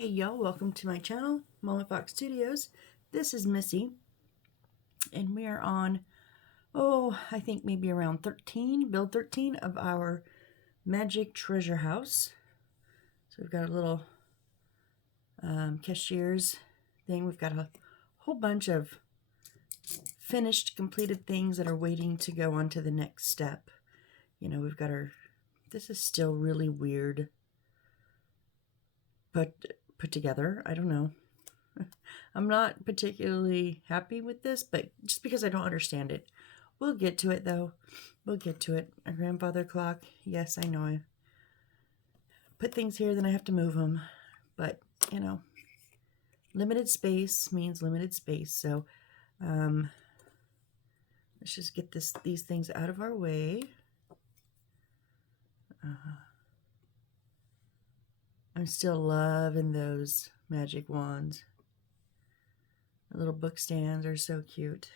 Hey y'all, welcome to my channel, Mama Fox Studios. This is Missy, and we are on, I think maybe around 13, build 13 of our Magic Treasure House. So we've got a little cashier's thing. We've got a whole bunch of finished, completed things that are waiting to go on to the next step. You know, we've got this is still really weird put together. I don't know. I'm not particularly happy with this, but just because I don't understand it. We'll get to it, though. We'll get to it. A grandfather clock. Yes, I know. I put things here, then I have to move them. But, you know, limited space means limited space. So, let's just get these things out of our way. I'm still loving those magic wands. The little book stands are so cute.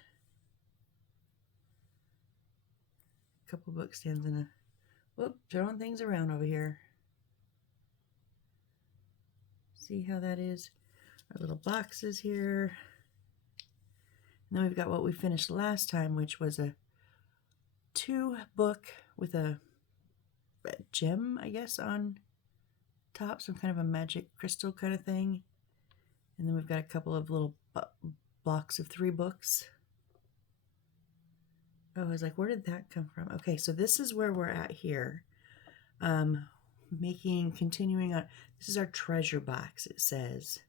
A couple book stands and whoop, throwing things around over here. See how that is? Our little boxes here. And then we've got what we finished last time, which was a 2-book with a gem, I guess, on top, some kind of a magic crystal kind of thing. And then we've got a couple of little blocks of 3 books. Oh, I was like, where did that come from? Okay, so this is where we're at here. Continuing on. This is our treasure box, it says.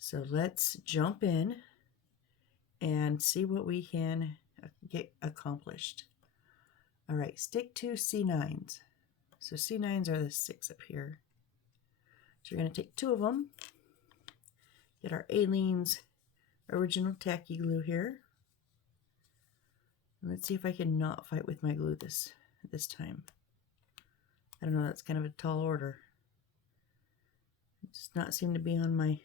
So let's jump in and see what we can get accomplished. All right, stick to C9s. So C9s are the 6 up here. So we're going to take 2 of them. Get our Aleene's original tacky glue here. And let's see if I can not fight with my glue this time. I don't know, that's kind of a tall order. It does not seem to be on my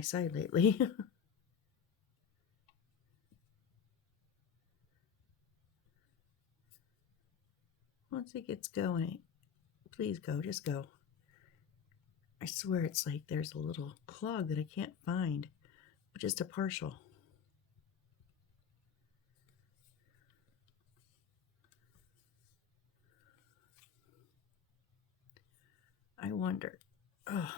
side lately. Once it gets going, please go, just go. I swear it's like there's a little clog that I can't find, but just a partial. I wonder. Oh.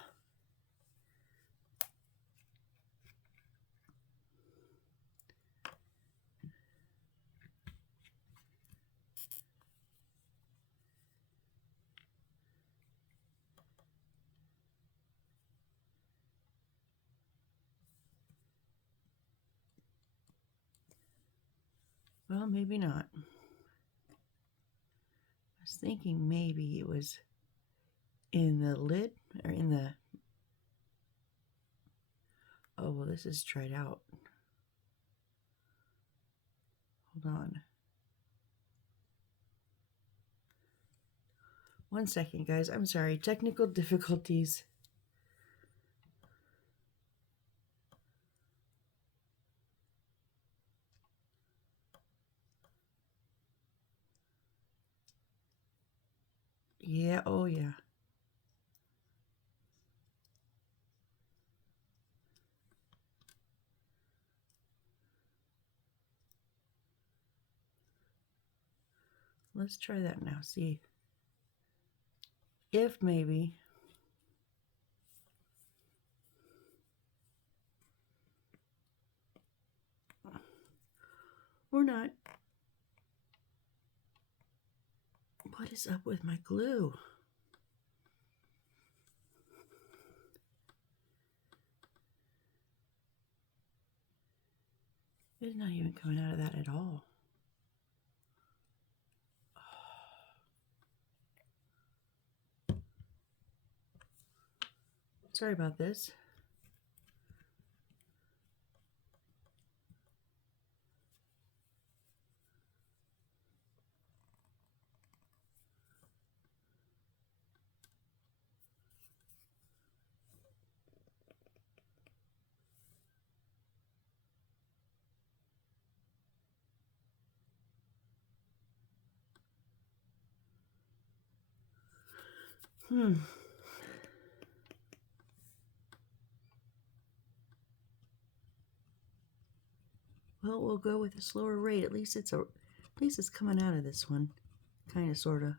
Well, maybe not. I was thinking maybe it was in the lid or in the... Oh, well, this is tried out. Hold on. One second, guys. I'm sorry. Technical difficulties. Yeah, oh yeah. Let's try that now. See if maybe... or not. What is up with my glue? It's not even coming out of that at all. Sorry about this. Hmm. Well, we'll go with a slower rate. At least it's coming out of this one. Kind of, sort of.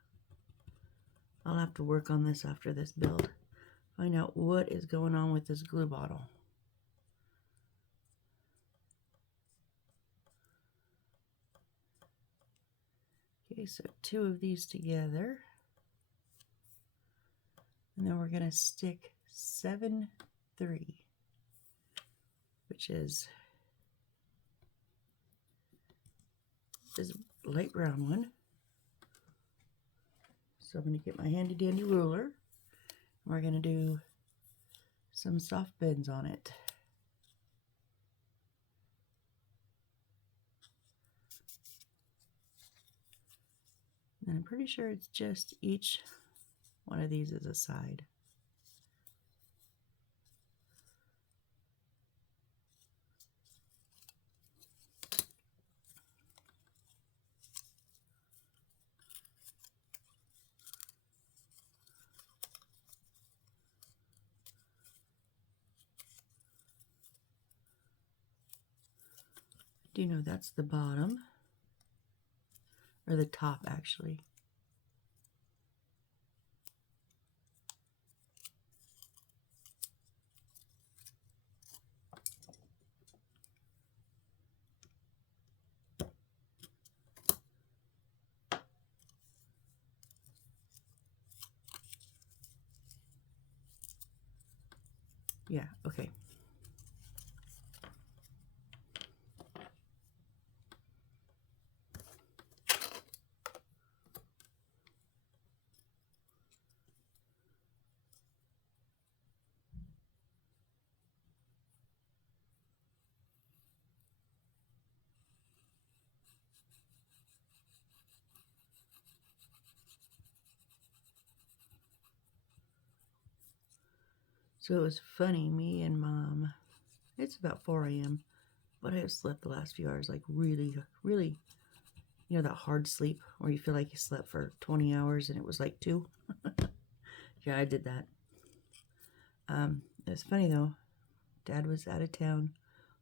I'll have to work on this after this build. Find out what is going on with this glue bottle. Okay, so 2 of these together. And then we're going to stick 7, 3, which is this light brown one. So I'm going to get my handy dandy ruler. We're going to do some soft bends on it. And I'm pretty sure it's just each one of these is a side. Do you know that's the bottom? Or the top, actually. Yeah, okay. So it was funny, me and Mom, it's about 4 a.m., but I have slept the last few hours, like really, really, you know, that hard sleep where you feel like you slept for 20 hours and it was like 2? Yeah, I did that. It was funny though. Dad was out of town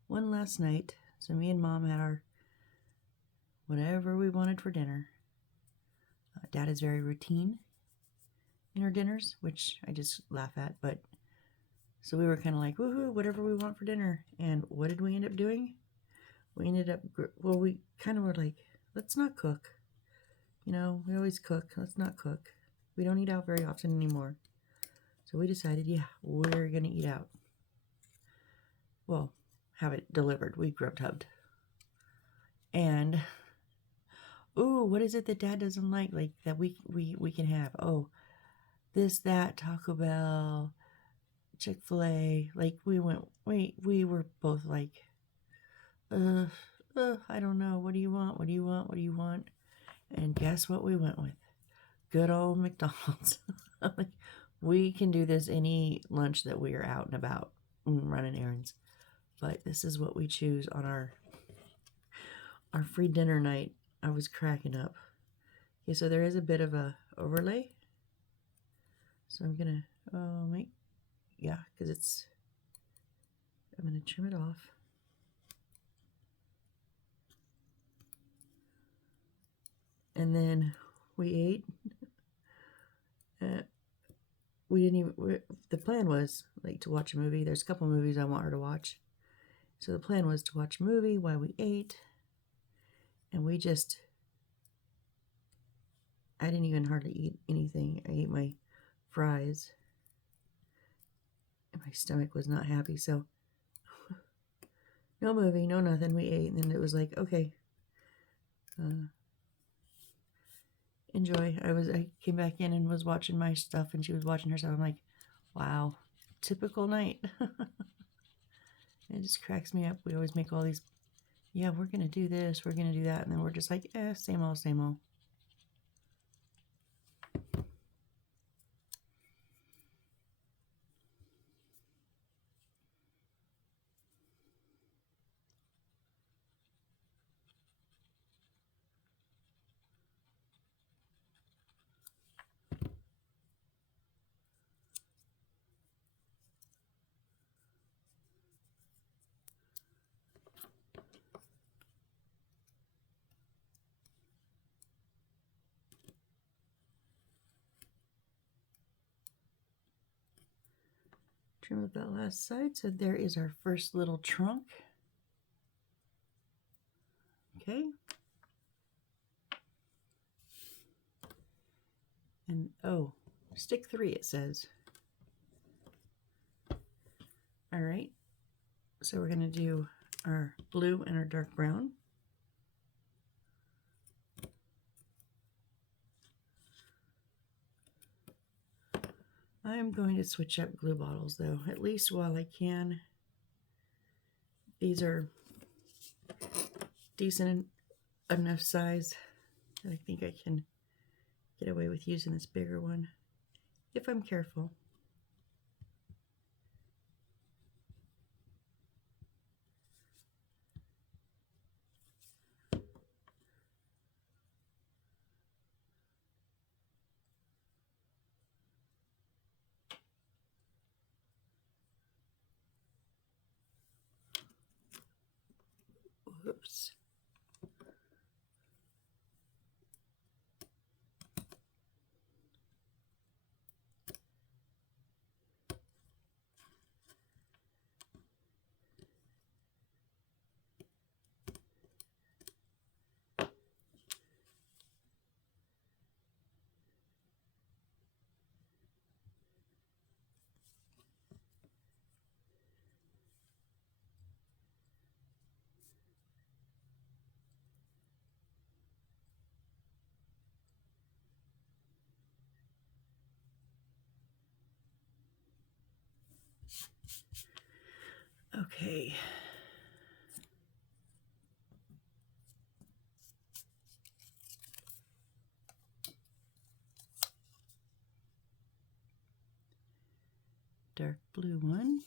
one last night, so me and Mom had our whatever we wanted for dinner. Dad is very routine in her dinners, which I just laugh at, but so we were kind of like, woohoo, whatever we want for dinner. And what did we end up doing? We ended up, well, we kind of were like, let's not cook. You know, we always cook. Let's not cook. We don't eat out very often anymore. So we decided, yeah, we're going to eat out. Well, have it delivered. We Grubhubbed. And, ooh, what is it that Dad doesn't like that we can have? Oh, this, that, Taco Bell, Chick-fil-A. Like, we were both like, I don't know. What do you want? What do you want? What do you want? And guess what we went with? Good old McDonald's. Like, we can do this any lunch that we are out and about running errands. But this is what we choose on our free dinner night. I was cracking up. Okay, so there is a bit of a overlay. So I'm gonna because I'm gonna trim it off. And then we ate. We didn't even. The plan was like to watch a movie. There's a couple movies I want her to watch. So the plan was to watch a movie while we ate. And we just. I didn't even hardly eat anything. I ate my fries. And my stomach was not happy. So no movie, no nothing. We ate. And then it was like, okay. Enjoy. I came back in and was watching my stuff, and she was watching herself. I'm like, wow, typical night. It just cracks me up. We always make all these, yeah, we're gonna do this, we're gonna do that, and then we're just like, same old, same old. Trim up that last side. So there is our first little trunk. Okay. And oh, stick 3 it says. All right. So we're going to do our blue and our dark brown. I am going to switch up glue bottles though, at least while I can. These are decent enough size that I think I can get away with using this bigger one if I'm careful. Whoops. Okay. Dark blue one.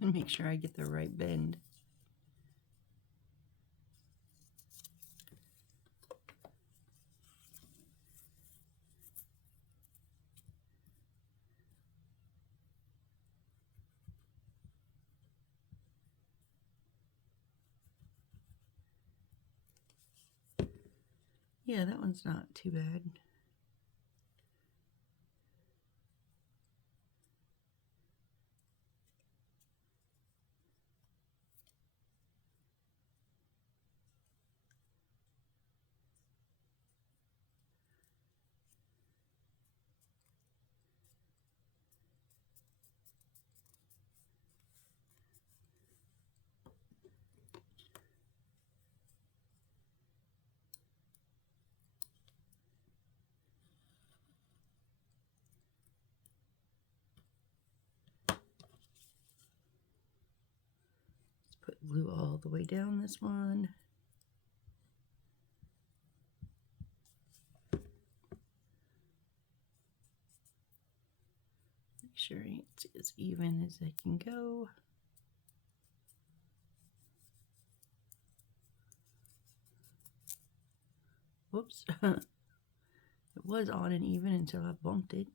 Make sure I get the right bend. Yeah, that one's not too bad. Put glue all the way down this one. Make sure it's as even as I can go. Whoops. It was on and even until I bumped it.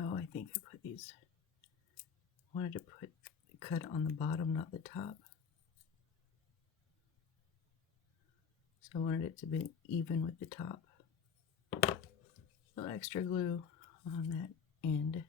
Oh, I think I put these, wanted to put the cut on the bottom, not the top. So I wanted it to be even with the top. A little extra glue on that end.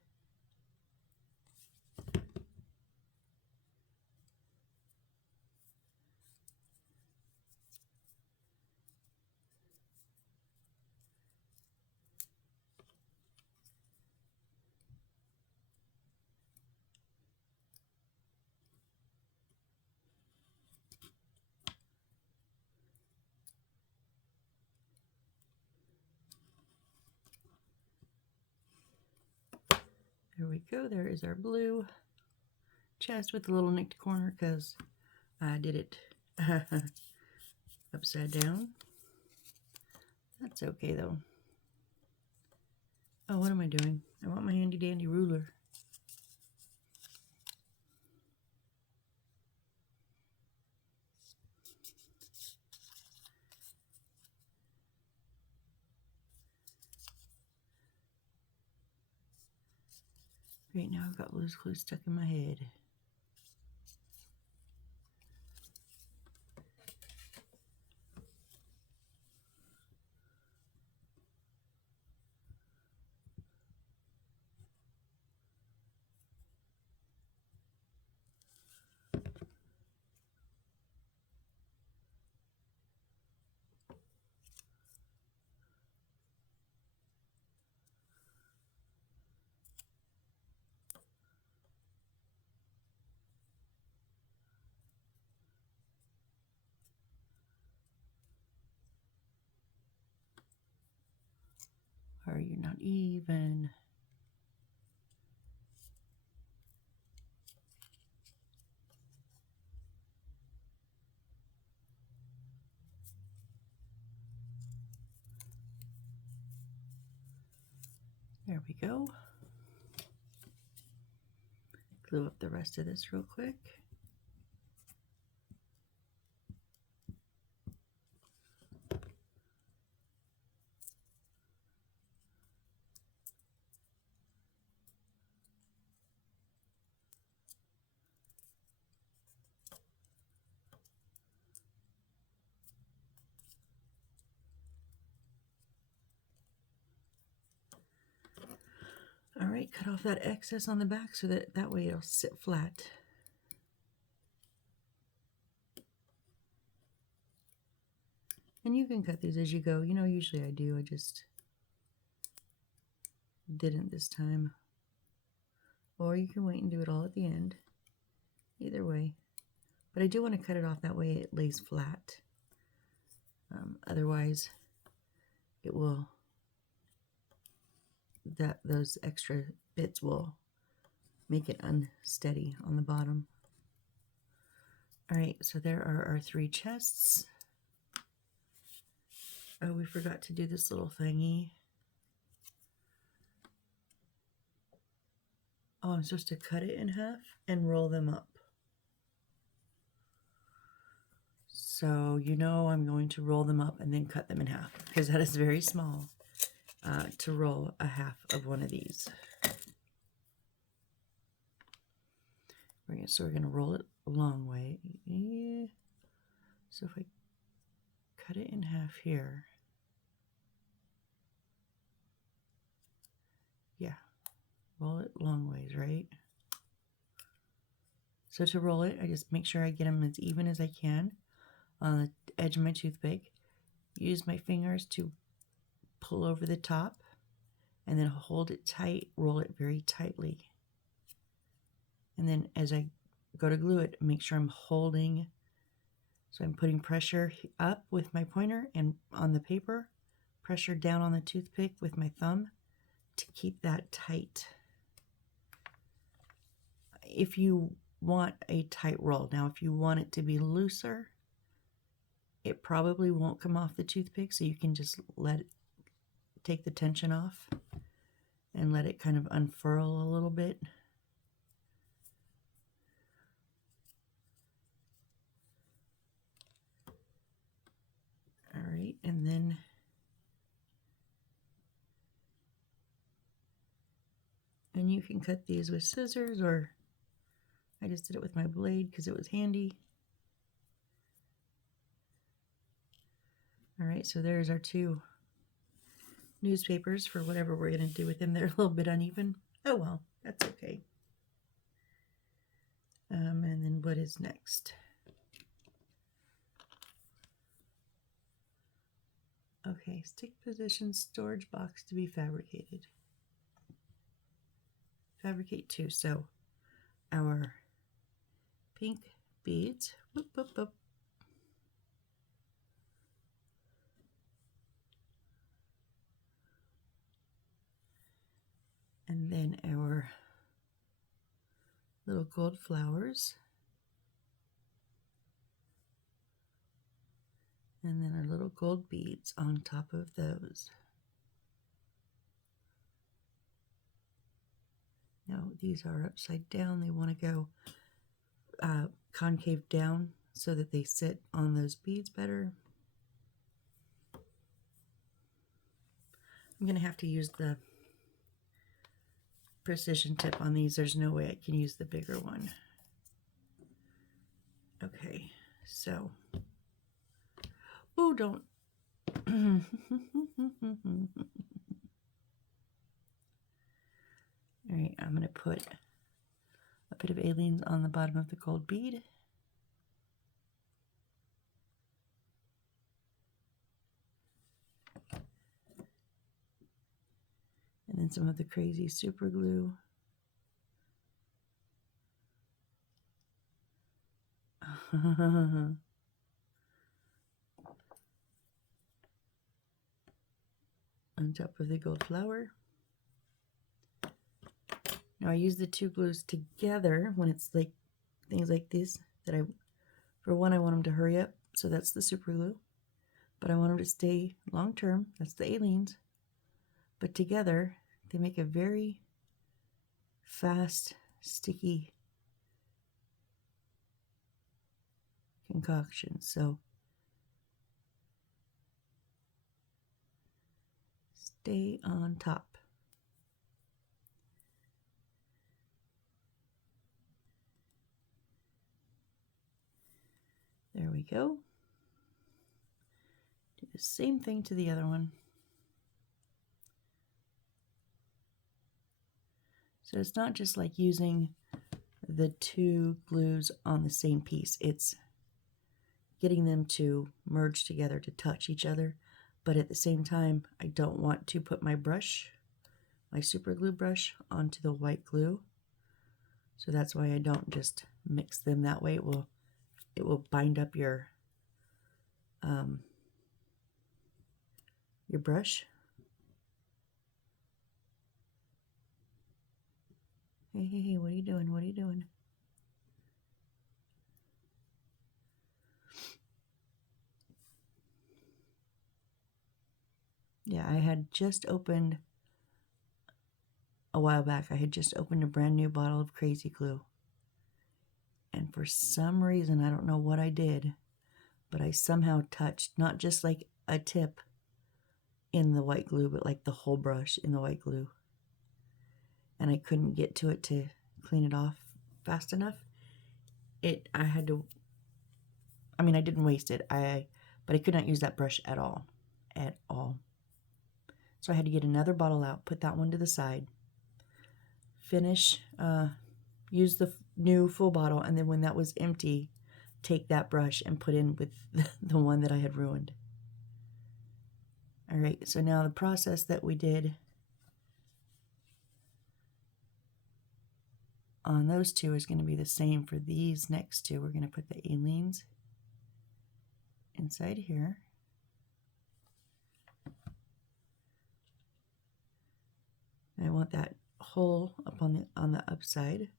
There we go. There is our blue chest with the little nicked corner because I did it upside down. That's okay though. Oh, what am I doing? I want my handy dandy ruler. Right now I've got Blue's Clues stuck in my head. Are you not even? There we go. Glue up the rest of this real quick. All right, cut off that excess on the back so that way it'll sit flat. And you can cut these as you go. You know, usually I do. I just didn't this time. Or you can wait and do it all at the end. Either way. But I do want to cut it off that way it lays flat. Otherwise, it will, those extra bits will make it unsteady on the bottom. All right, so there are our 3 chests. Oh, we forgot to do this little thingy. Oh, I'm supposed to cut it in half and roll them up. So you know I'm going to roll them up and then cut them in half because that is very small to roll a half of one of these. So we're going to roll it a long way. So if I cut it in half here, yeah, roll it long ways, right? So to roll it, I just make sure I get them as even as I can on the edge of my toothpick. Use my fingers to pull over the top and then hold it tight, roll it very tightly. And then as I go to glue it, make sure I'm holding. So I'm putting pressure up with my pointer and on the paper, pressure down on the toothpick with my thumb to keep that tight. If you want a tight roll, now if you want it to be looser, it probably won't come off the toothpick, so you can just let it take the tension off and let it kind of unfurl a little bit. All right, and then you can cut these with scissors, or I just did it with my blade because it was handy. All right, so there's our 2 newspapers for whatever we're going to do with them. They're a little bit uneven. Oh well, that's okay. And then what is next? Okay, stick position storage box to be fabricated. Fabricate 2. So our pink beads, whoop, whoop, whoop. And then our little gold flowers. And then our little gold beads on top of those. Now these are upside down. They want to go concave down so that they sit on those beads better. I'm going to have to use the precision tip on these. There's no way I can use the bigger one. Okay, so, oh, don't. All right, I'm going to put a bit of aleenes on the bottom of the gold bead. And then some of the crazy super glue. On top of the gold flower. Now I use the two glues together when it's like things like this that for one, I want them to hurry up, so that's the super glue. But I want them to stay long term, that's the aleenes. But together, they make a very fast, sticky concoction. So stay on top. There we go. Do the same thing to the other one. So it's not just like using the two glues on the same piece. It's getting them to merge together to touch each other. But at the same time, I don't want to put my brush, my super glue brush, onto the white glue. So that's why I don't just mix them that way. It will bind up your brush. Hey, what are you doing? What are you doing? Yeah, I had just opened, a while back, I had just opened a brand new bottle of Crazy Glue. And for some reason, I don't know what I did, but I somehow touched not just like a tip in the white glue, but like the whole brush in the white glue. And I couldn't get to it to clean it off fast enough. I didn't waste it, but I could not use that brush at all. So I had to get another bottle out, put that one to the side, finish, use the new full bottle, and then when that was empty, take that brush and put in with the one that I had ruined. All right, so now the process that we did on those two is going to be the same for these next two. We're going to put the aleenes inside here. And I want that hole up on the upside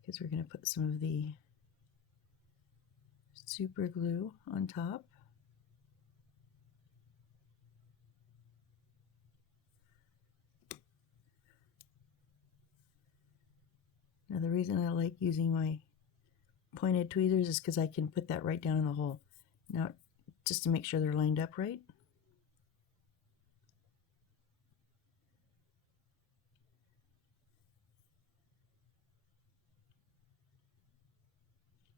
because we're going to put some of the super glue on top. Now the reason I like using my pointed tweezers is because I can put that right down in the hole. Now, just to make sure they're lined up right.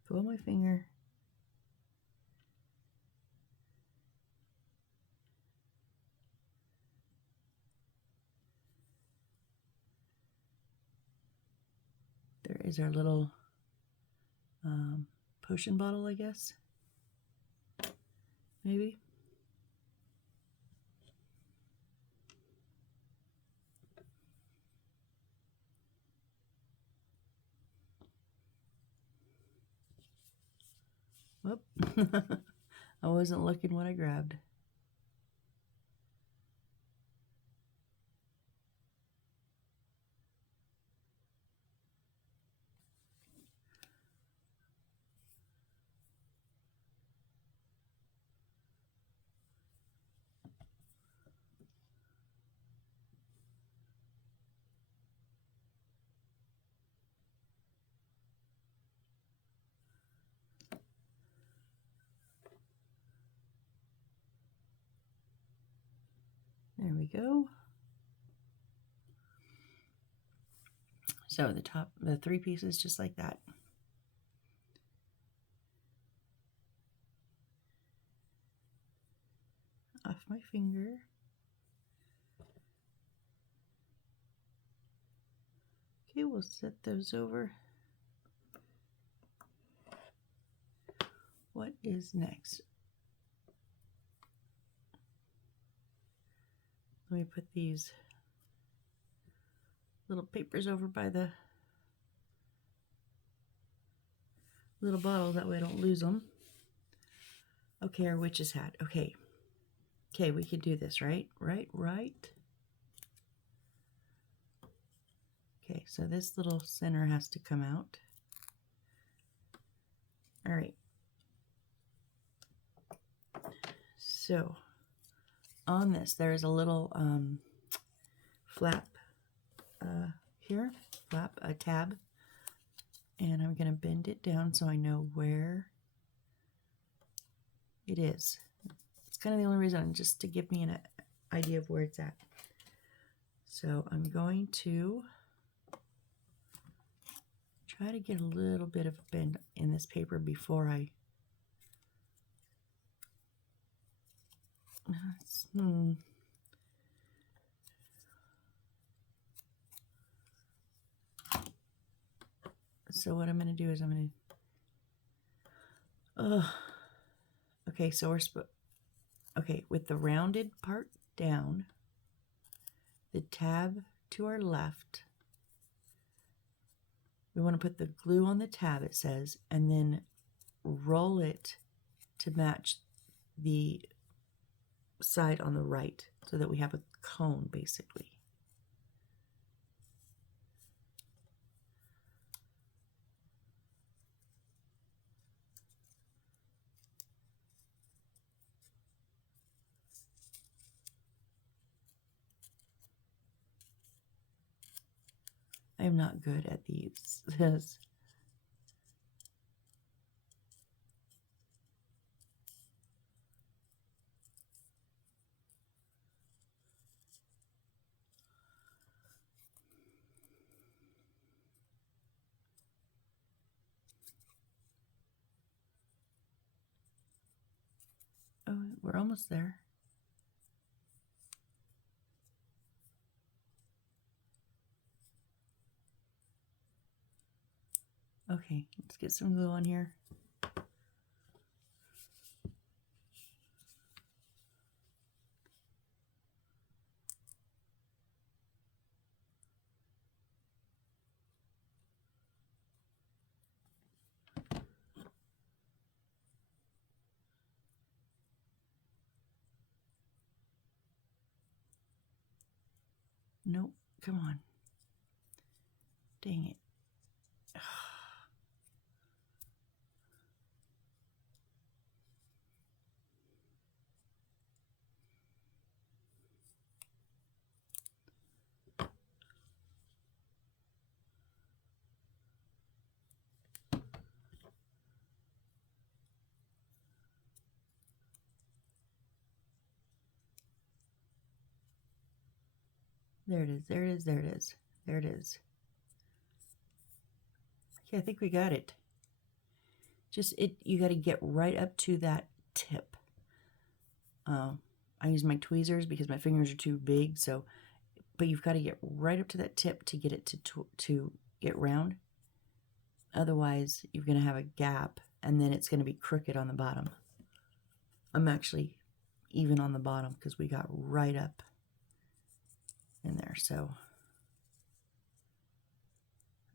Go on my finger. There is our little potion bottle, I guess. Maybe. Whoop. I wasn't looking what I grabbed. There we go. So the 3 pieces just like that. Off my finger. Okay, we'll set those over. What is next? Let me put these little papers over by the little bottle, that way I don't lose them. Okay, our witch's hat. Okay, we can do this, right? Right. Okay, so this little center has to come out. All right. So on this, there is a little flap here, a tab, and I'm going to bend it down so I know where it is. It's kind of the only reason, just to give me an idea of where it's at. So I'm going to try to get a little bit of a bend in this paper before I So what I'm going to do is I'm going to okay, so okay, with the rounded part down, the tab to our left, we want to put the glue on the tab, it says, and then roll it to match the side on the right so that we have a cone, basically. I am not good at these. Oh, we're almost there. Okay, let's get some glue on here. Nope, come on. Dang it. There it is, there it is, there it is, there it is. Okay, I think we got it. You got to get right up to that tip. I use my tweezers because my fingers are too big, so, but you've got to get right up to that tip to get it to get round. Otherwise, you're going to have a gap, and then it's going to be crooked on the bottom. I'm actually even on the bottom because we got right up in there, so.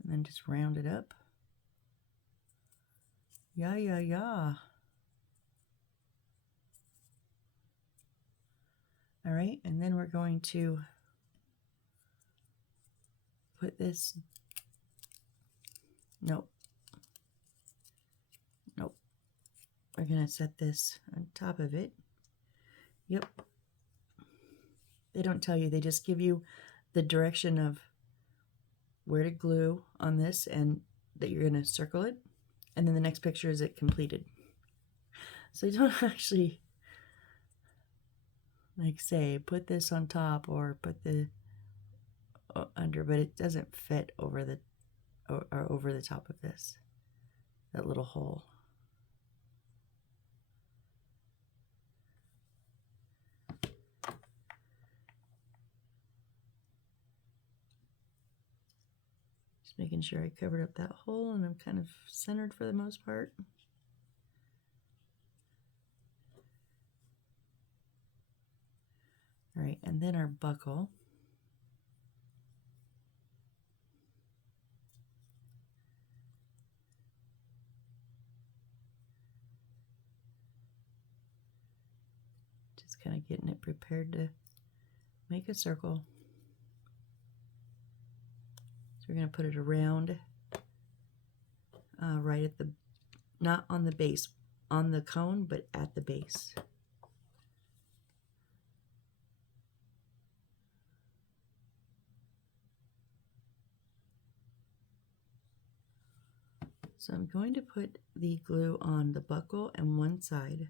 And then just round it up. Yeah. All right, and then we're going to put this, nope. We're gonna set this on top of it. Yep. They don't tell you, they just give you the direction of where to glue on this and that you're gonna circle it. And then the next picture is it completed. So you don't actually like say, put this on top or put the under, but it doesn't fit over the or over the top of this, that little hole. Just making sure I covered up that hole and I'm kind of centered for the most part. All right, and then our buckle. Just kind of getting it prepared to make a circle. So we're going to put it around, right at the, not on the base, on the cone, but at the base. So I'm going to put the glue on the buckle and one side.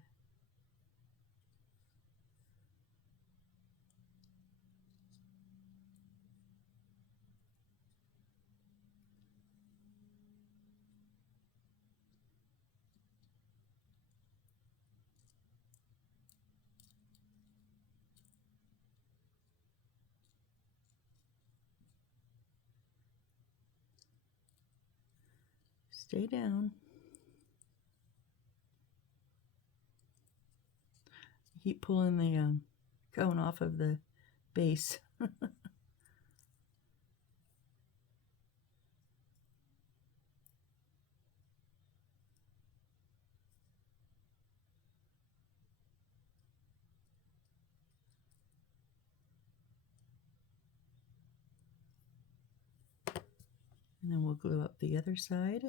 Stay down. Keep pulling the cone off of the base. And then we'll glue up the other side.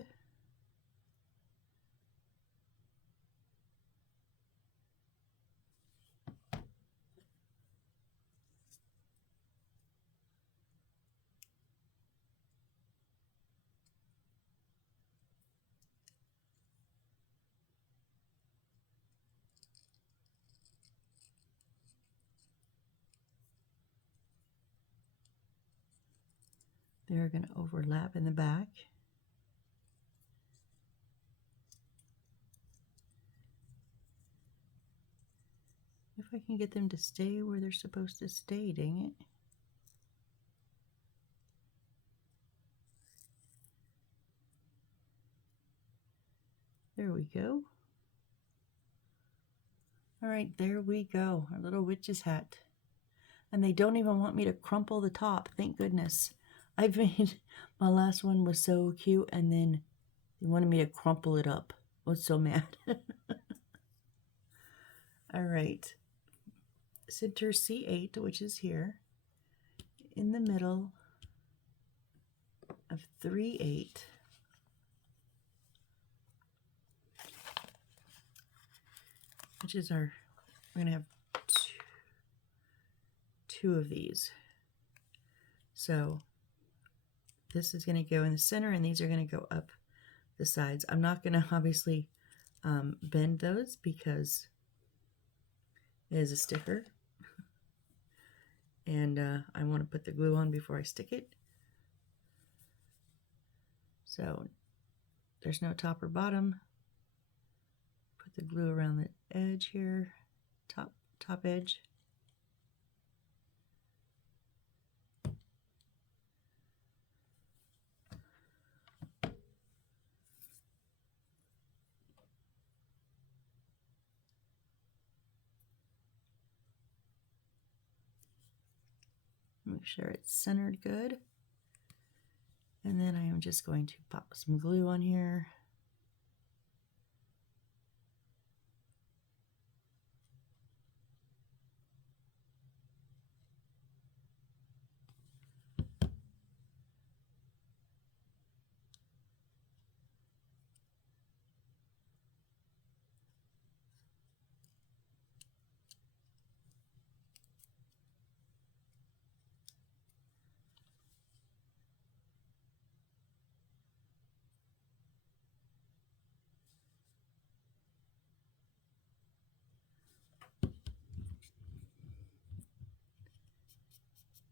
They're going to overlap in the back. If I can get them to stay where they're supposed to stay, dang it. There we go. All right, there we go, our little witch's hat. And they don't even want me to crumple the top, thank goodness. I've made, my last one was so cute, and then they wanted me to crumple it up. I was so mad. All right, center C8, which is here, in the middle of 3/8. Which is our, we're gonna have two of these. So this is gonna go in the center and these are gonna go up the sides. I'm not gonna obviously bend those because it is a sticker. And I want to put the glue on before I stick it. So there's no top or bottom. Put the glue around the edge here, top edge. Make sure it's centered good. And then I am just going to pop some glue on here.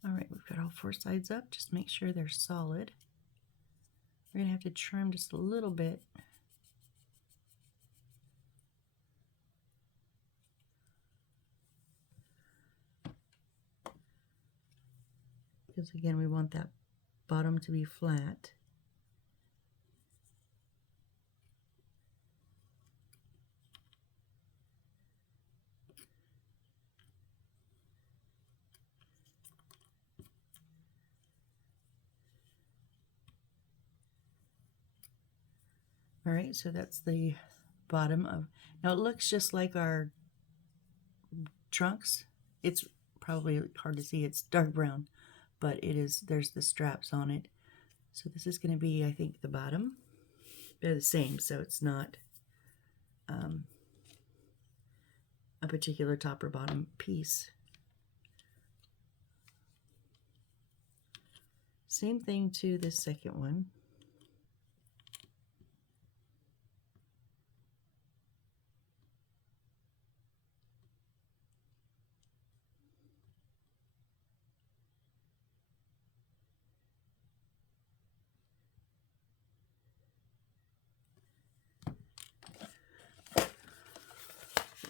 All right, we've got all 4 sides up. Just make sure they're solid. We're going to have to trim just a little bit. Because again, we want that bottom to be flat. All right, so that's the bottom of, now it looks just like our trunks. It's probably hard to see, it's dark brown, but it is, there's the straps on it. So this is going to be, I think, the bottom. They're the same, so it's not a particular top or bottom piece. Same thing to the second one.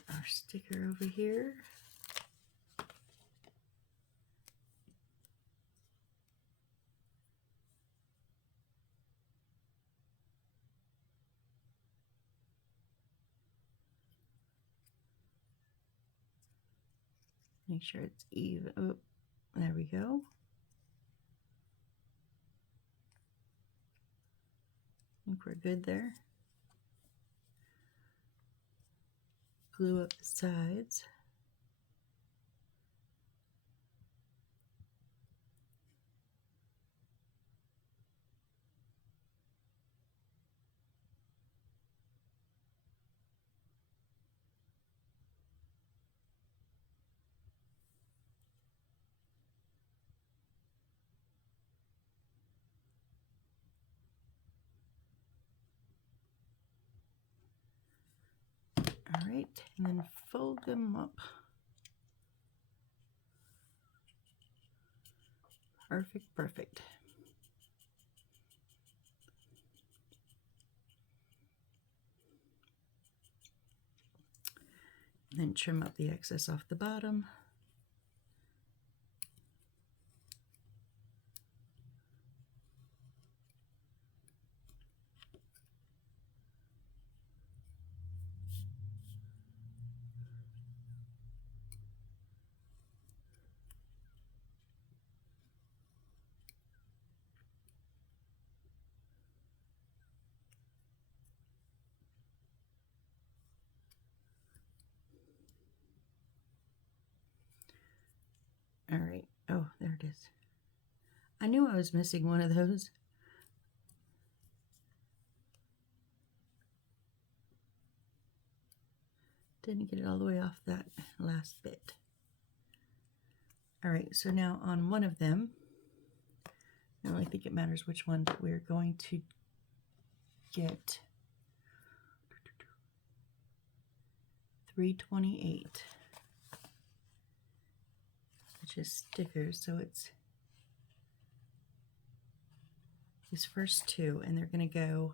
Our sticker over here. Make sure it's even. Oh, there we go. I think we're good there. Glue up the sides. All right, and then fold them up. Perfect, perfect. And then trim up the excess off the bottom. All right. Oh, there it is. I knew I was missing one of those. Didn't get it all the way off that last bit. All right, so now on one of them, I don't really think it matters which one, but we're going to get 328, which is stickers. So it's these first two, and they're going to go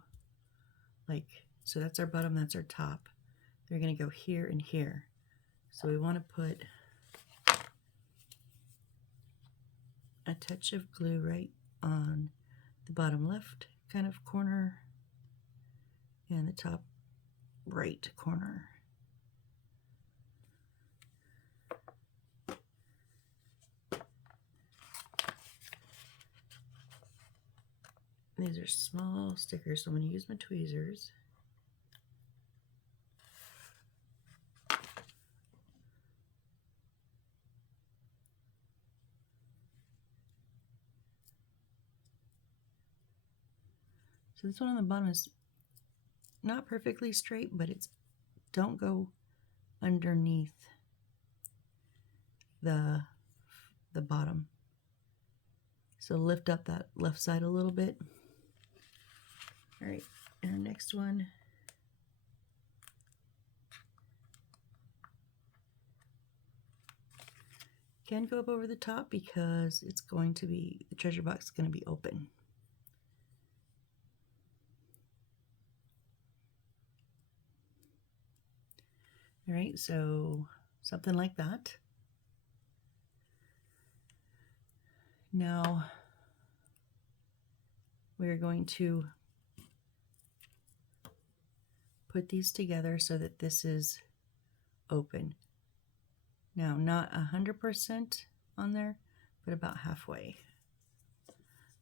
like, so that's our bottom, that's our top. They're going to go here and here. So we want to put a touch of glue right on the bottom left kind of corner and the top right corner. These are small stickers, so I'm going to use my tweezers. So this one on the bottom is not perfectly straight, but it's, don't go underneath the bottom. So lift up that left side a little bit. All right, and our next one. can go up over the top because it's going to be, the treasure box is going to be open. All right, so something like that. Now we're going to put these together so that this is open. Now, not 100% on there, but about halfway.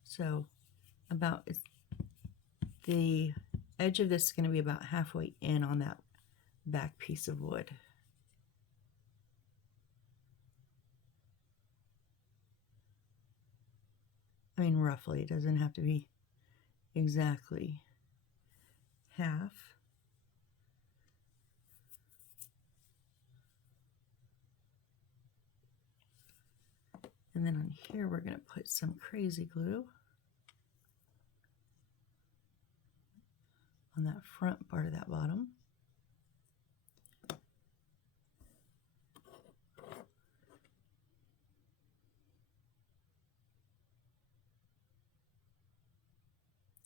So about the edge of this is going to be about halfway in on that back piece of wood. I mean, roughly, it doesn't have to be exactly half. And then on here, we're going to put some crazy glue on that front part of that bottom.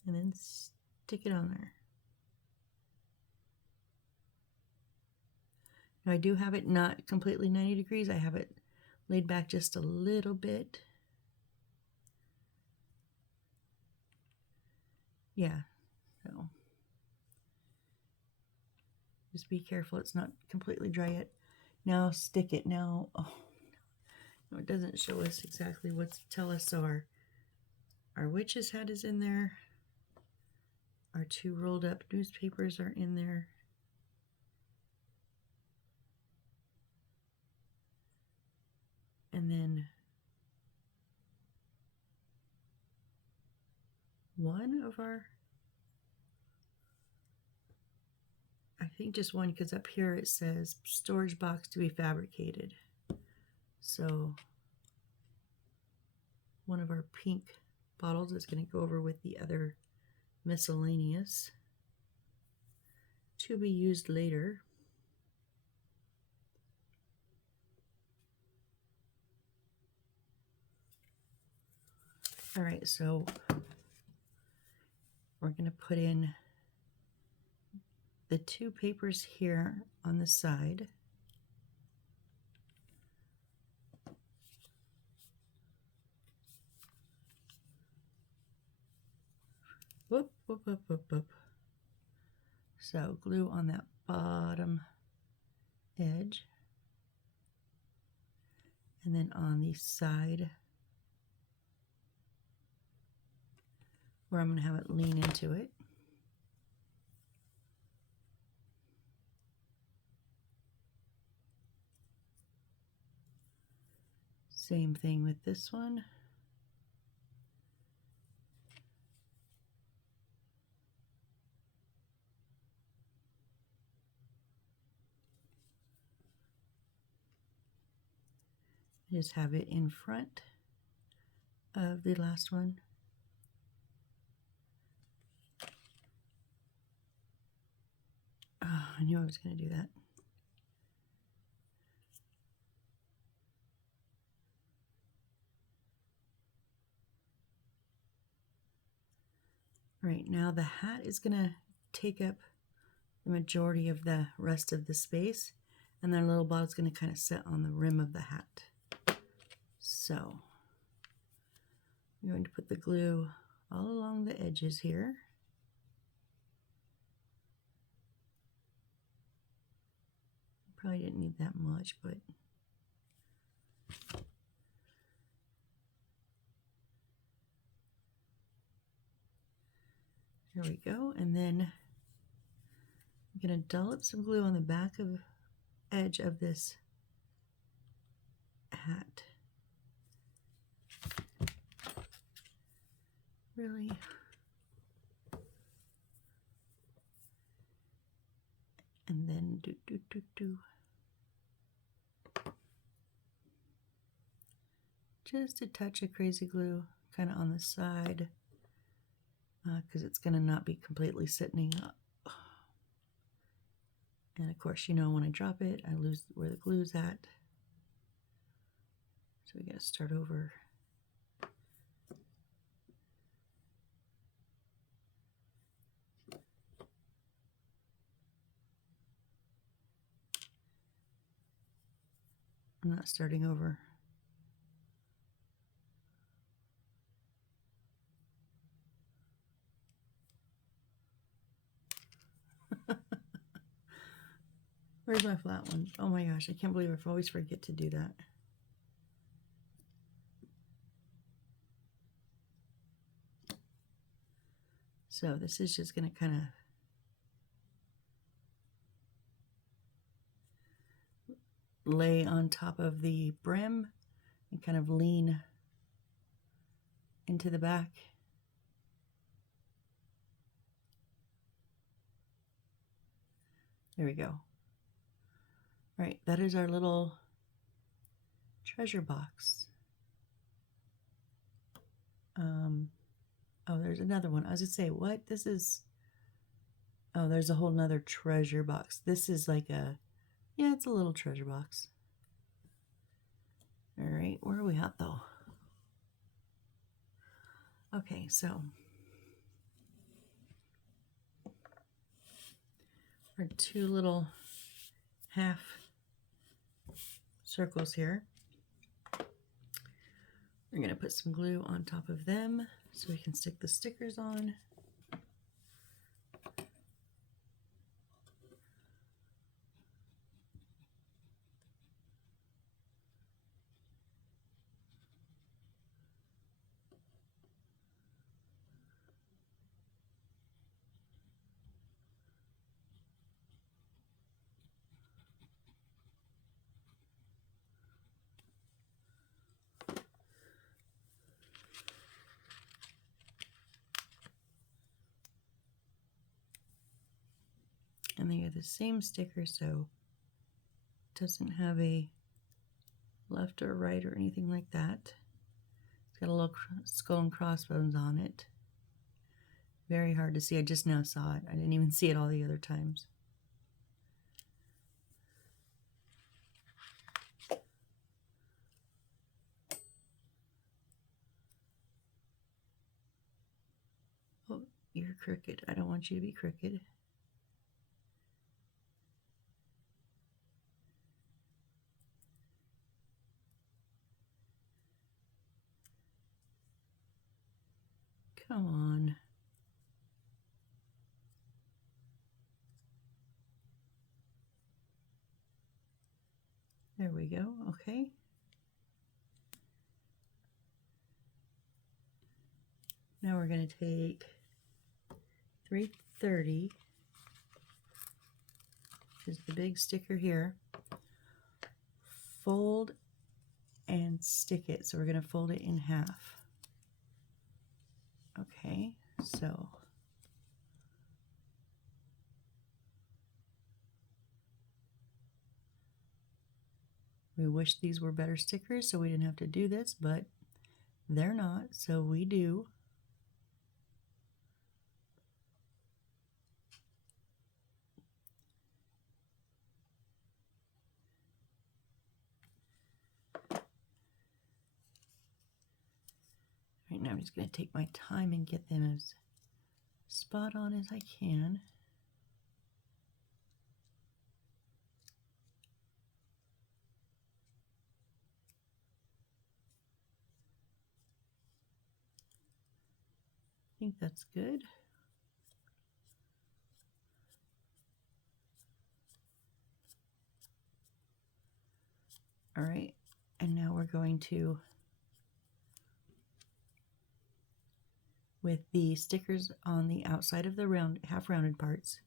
And then stick it on there. Now I do have it not completely 90 degrees. I have it laid back just a little bit. Yeah, so just be careful it's not completely dry yet. Now stick it. Now, oh, no, it doesn't show us exactly what to tell us. So our witch's hat is in there. Our 2 rolled up newspapers are in there. And then one of our, I think just one, because up here it says storage box to be fabricated. So one of our pink bottles is going to go over with the other miscellaneous to be used later. All right, so we're going to put in the 2 papers here on the side. Whoop, whoop, whoop, whoop, whoop. So glue on that bottom edge. And then on the side where I'm going to have it lean into it. Same thing with this one. Just have it in front of the last one. Oh, I knew I was going to do that. All right, now the hat is going to take up the majority of the rest of the space, and then little bottle's going to kind of sit on the rim of the hat. So I'm going to put the glue all along the edges here. Probably didn't need that much, but here we go. And then I'm going to dollop some glue on the back of edge of this hat. Really. And then just a touch of crazy glue kind of on the side because it's going to not be completely sitting up. And of course, you know, when I drop it, I lose where the glue's at. So we got to start over. I'm not starting over. Where's my flat one? Oh my gosh, I can't believe I always forget to do that. So this is just going to kind of lay on top of the brim and kind of lean into the back. There we go. All right, that is our little treasure box. Oh, there's another one. I was gonna say, what? This is, oh, there's a whole nother treasure box. This is like a, yeah, it's a little treasure box. All right, where are we at though? Okay, so our two little half circles here. We're going to put some glue on top of them so we can stick the stickers on. And they are the same sticker, so it doesn't have a left or right or anything like that. It's got a little skull and crossbones on it. Very hard to see. I just now saw it. I didn't even see it all the other times. Oh, you're crooked. I don't want you to be crooked. Come on. There we go. Okay. Now we're going to take 330, which is the big sticker here, fold and stick it. So we're going to fold it in half. Okay, so we wish these were better stickers so we didn't have to do this, but they're not, so we do. Right now I'm just going to take my time and get them as spot on as I can. I think that's good. All right, and now we're going to, with the stickers on the outside of the round, half rounded parts,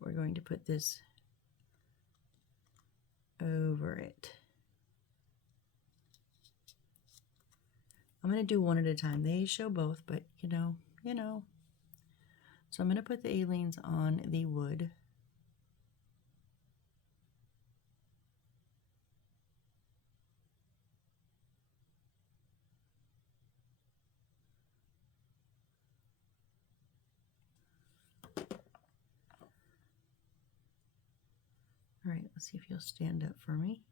we're going to put this over it. I'm going to do one at a time. They show both, but you know. So I'm going to put the aliens on the wood. All right, let's see if you'll stand up for me.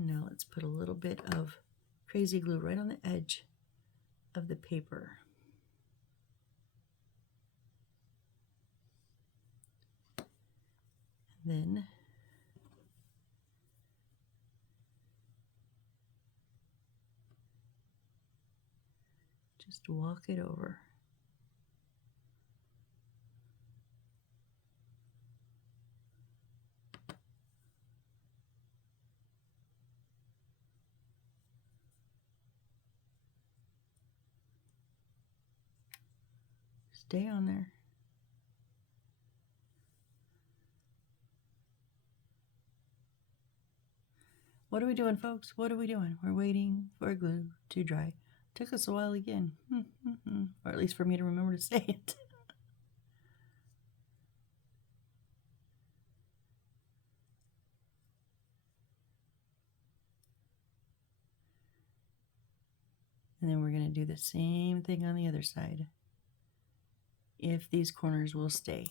Now let's put a little bit of crazy glue right on the edge of the paper. And then just walk it over. Stay on there. What are we doing, folks? What are we doing? We're waiting for glue to dry. Took us a while again. Or at least for me to remember to say it. And then we're going to do the same thing on the other side. If these corners will stay.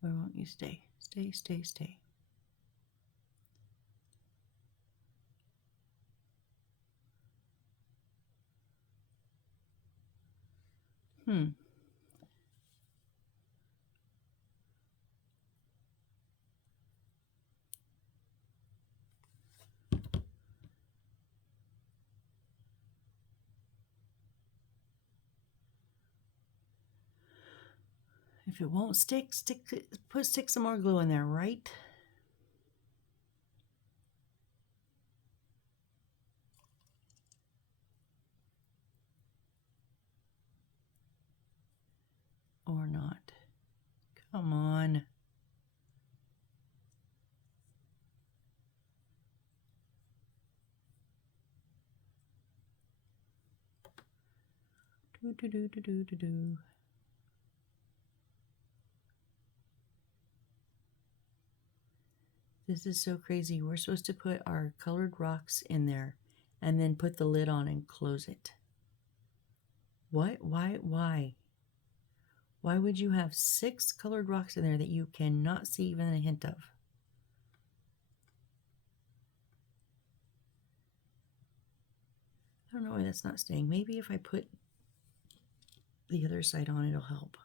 Why won't you stay? Stay, stay, stay. If it won't stick, stick some more glue in there, right? Or not. Come on. Do. This is so crazy. We're supposed to put our colored rocks in there and then put the lid on and close it. What? Why? Why would you have 6 colored rocks in there that you cannot see even a hint of? I don't know why that's not staying. Maybe if I put the other side on, it'll help.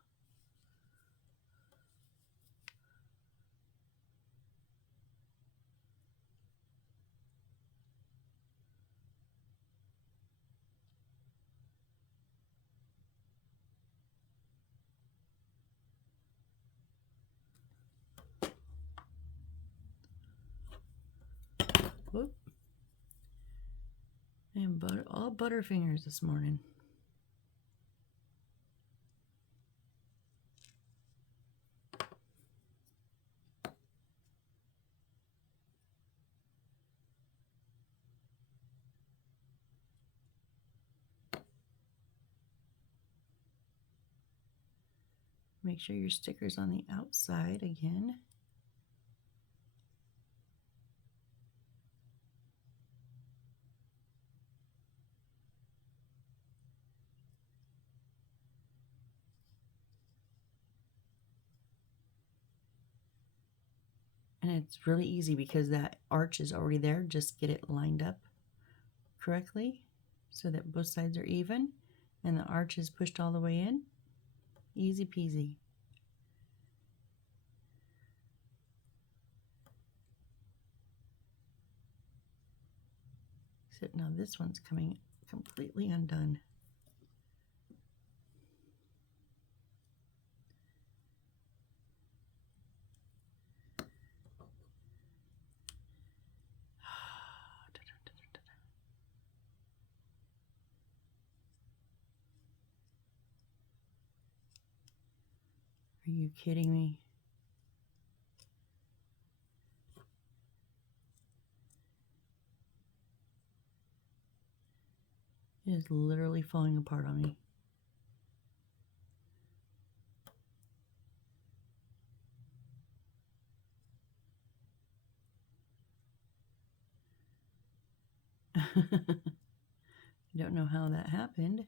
Whoop. And all butterfingers this morning. Make sure your sticker's on the outside again. And it's really easy because that arch is already there. Just get it lined up correctly so that both sides are even and the arch is pushed all the way in. Easy peasy. Except now this one's coming completely undone. Are you kidding me? It is literally falling apart on me. I don't know how that happened.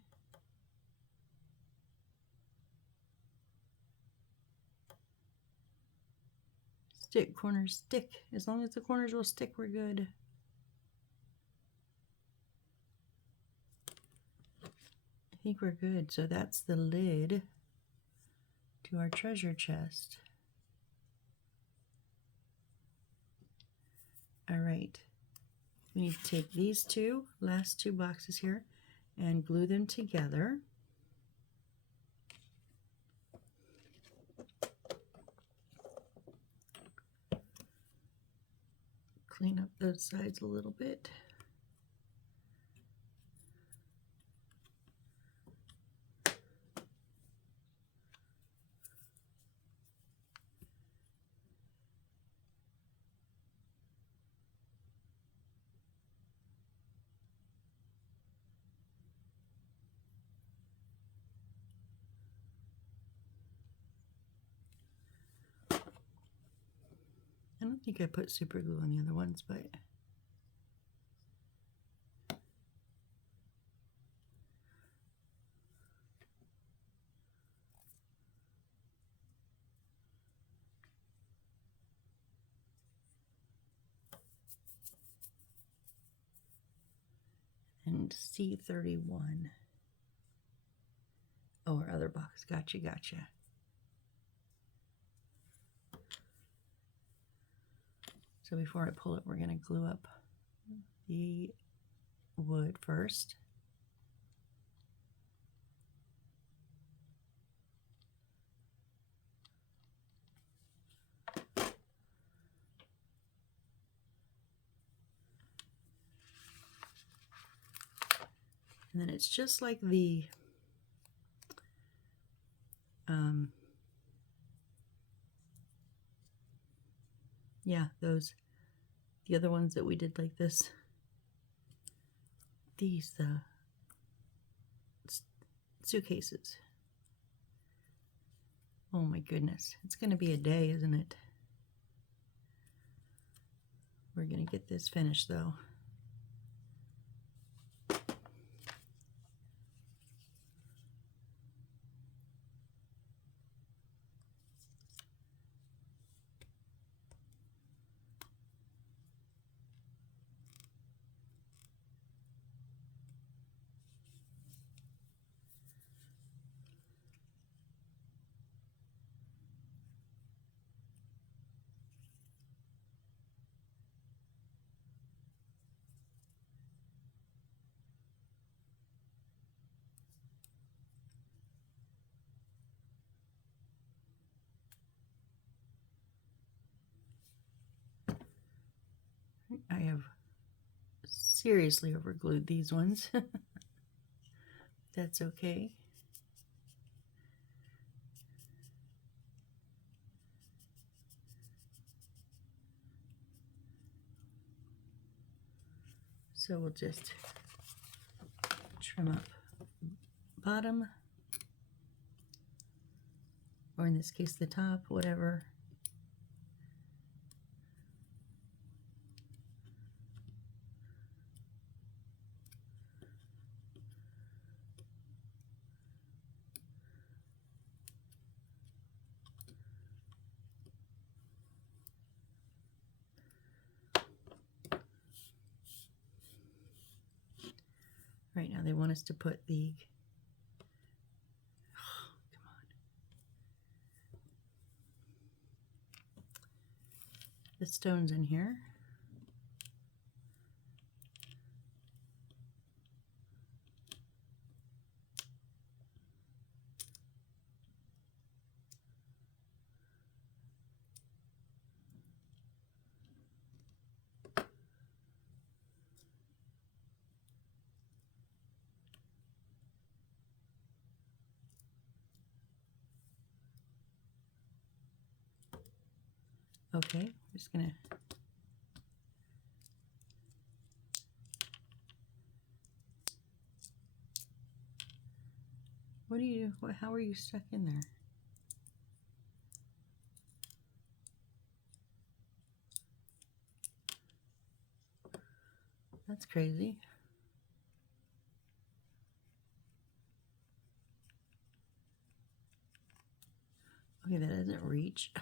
Stick, corners, stick. As long as the corners will stick, we're good. I think we're good. So that's the lid to our treasure chest. All right. We need to take these last two boxes here and glue them together. Clean up those sides a little bit. I don't think I put super glue on the other ones, but and C31. Oh, our other box. Gotcha, gotcha. So before I pull it, we're going to glue up the wood first. And then it's just like the yeah, the other ones that we did like this. These suitcases. Oh my goodness, it's going to be a day, isn't it? We're going to get this finished though. I have seriously overglued these ones. That's okay. So we'll just trim up bottom, or in this case the top, whatever. Right now they want us to put the, oh, come on, the stones in here. Okay, I'm just gonna how are you stuck in there? That's crazy. Okay, that doesn't reach.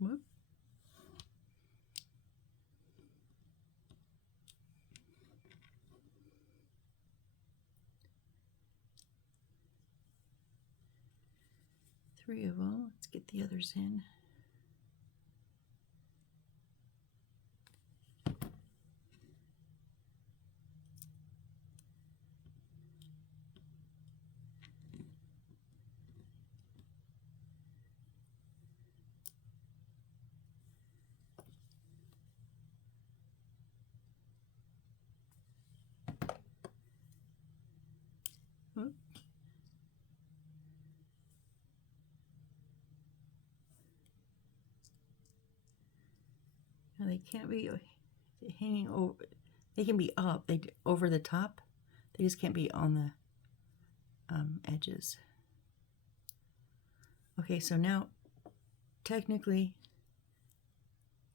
Whoop. Three of them. Let's get the others in. Whoop. Now they can't be hanging over. They can be up. They over the top. They just can't be on the edges. Okay, so now technically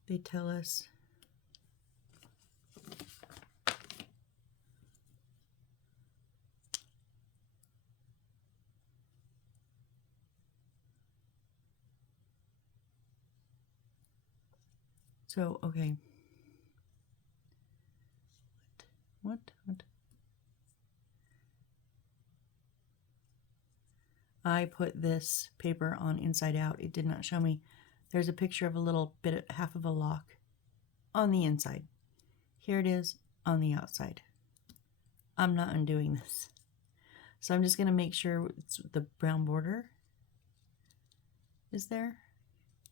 they tell us so okay. What? I put this paper on inside out. It did not show me. There's a picture of a little bit, half of a lock on the inside. Here it is on the outside. I'm not undoing this. So I'm just going to make sure it's the brown border is there.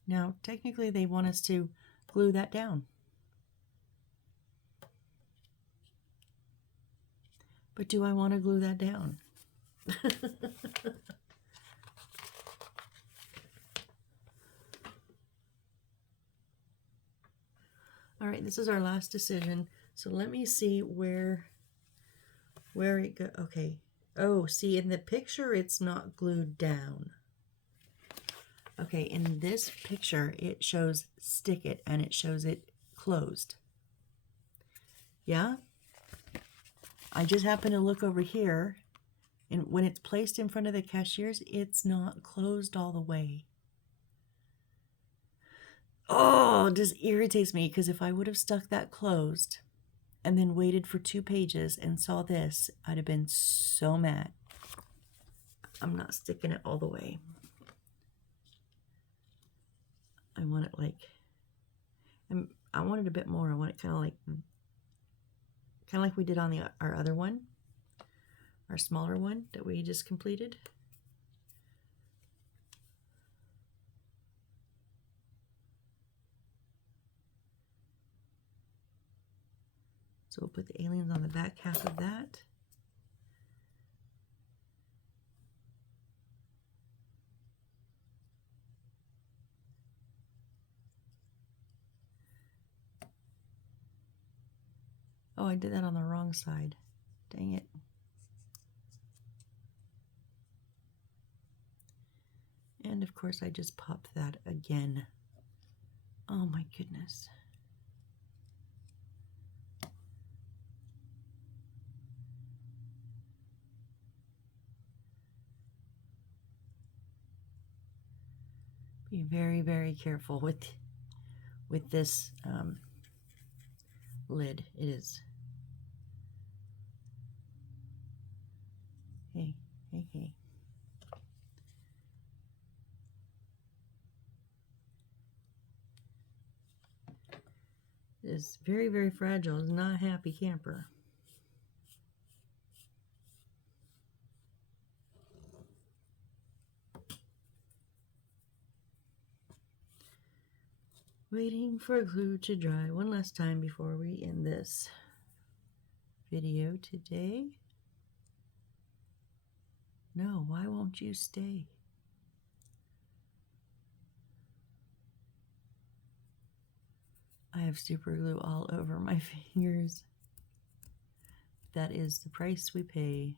Now, technically they want us to glue that down. But do I want to glue that down? All right, this is our last decision. So let me see where it go. Okay. Oh, see, in the picture, it's not glued down. Okay, in this picture, it shows stick it, and it shows it closed. Yeah? I just happen to look over here, and when it's placed in front of the cashiers, it's not closed all the way. Oh, it just irritates me, because if I would have stuck that closed and then waited for 2 pages and saw this, I'd have been so mad. I'm not sticking it all the way. I want it like, and I want it a bit more. I want it kind of like we did on our other one, our smaller one that we just completed. So we'll put the aliens on the back half of that. Oh, I did that on the wrong side. Dang it. And of course I just popped that again. Oh my goodness. Be very, very careful with this lid. It is. Hey. It is very, very fragile. It's not a happy camper. Waiting for glue to dry one last time before we end this video today. No, why won't you stay? I have super glue all over my fingers. That is the price we pay.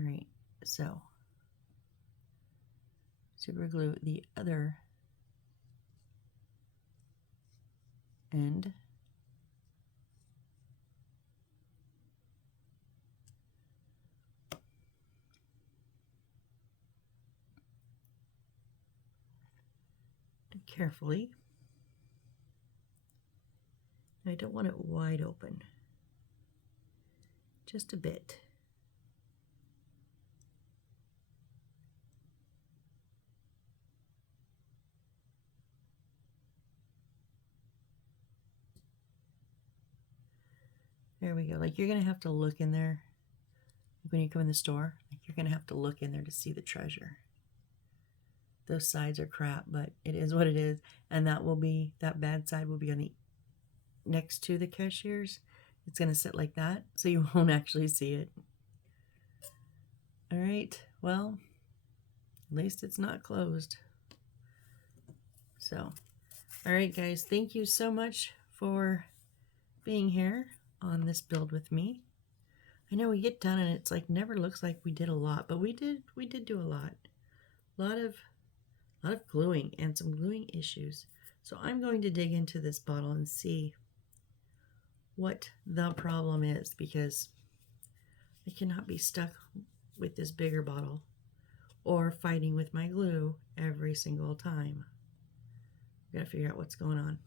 All right, so super glue the other end. Carefully. I don't want it wide open, just a bit. There we go. Like, you're gonna have to look in there when you come in the store. Like, you're gonna have to look in there to see the treasure. Those sides are crap, but it is what it is. And that bad side will be on the next to the cashiers. It's gonna sit like that, so you won't actually see it. All right, well, at least it's not closed. So, all right, guys, thank you so much for being here on this build with me. I know we get done and it's like never looks like we did a lot, but we did do a lot. A lot of gluing and some gluing issues. So I'm going to dig into this bottle and see what the problem is, because I cannot be stuck with this bigger bottle or fighting with my glue every single time. I gotta figure out what's going on.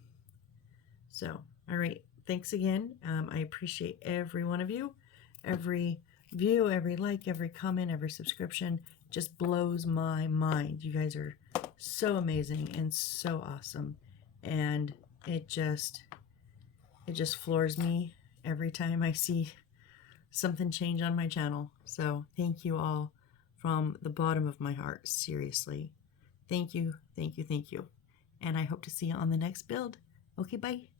So, all right, thanks again. I appreciate every one of you. Every view, every like, every comment, every subscription just blows my mind. You guys are so amazing and so awesome. And it just floors me every time I see something change on my channel. So thank you all from the bottom of my heart, seriously. Thank you, thank you, thank you. And I hope to see you on the next build. Okay, bye.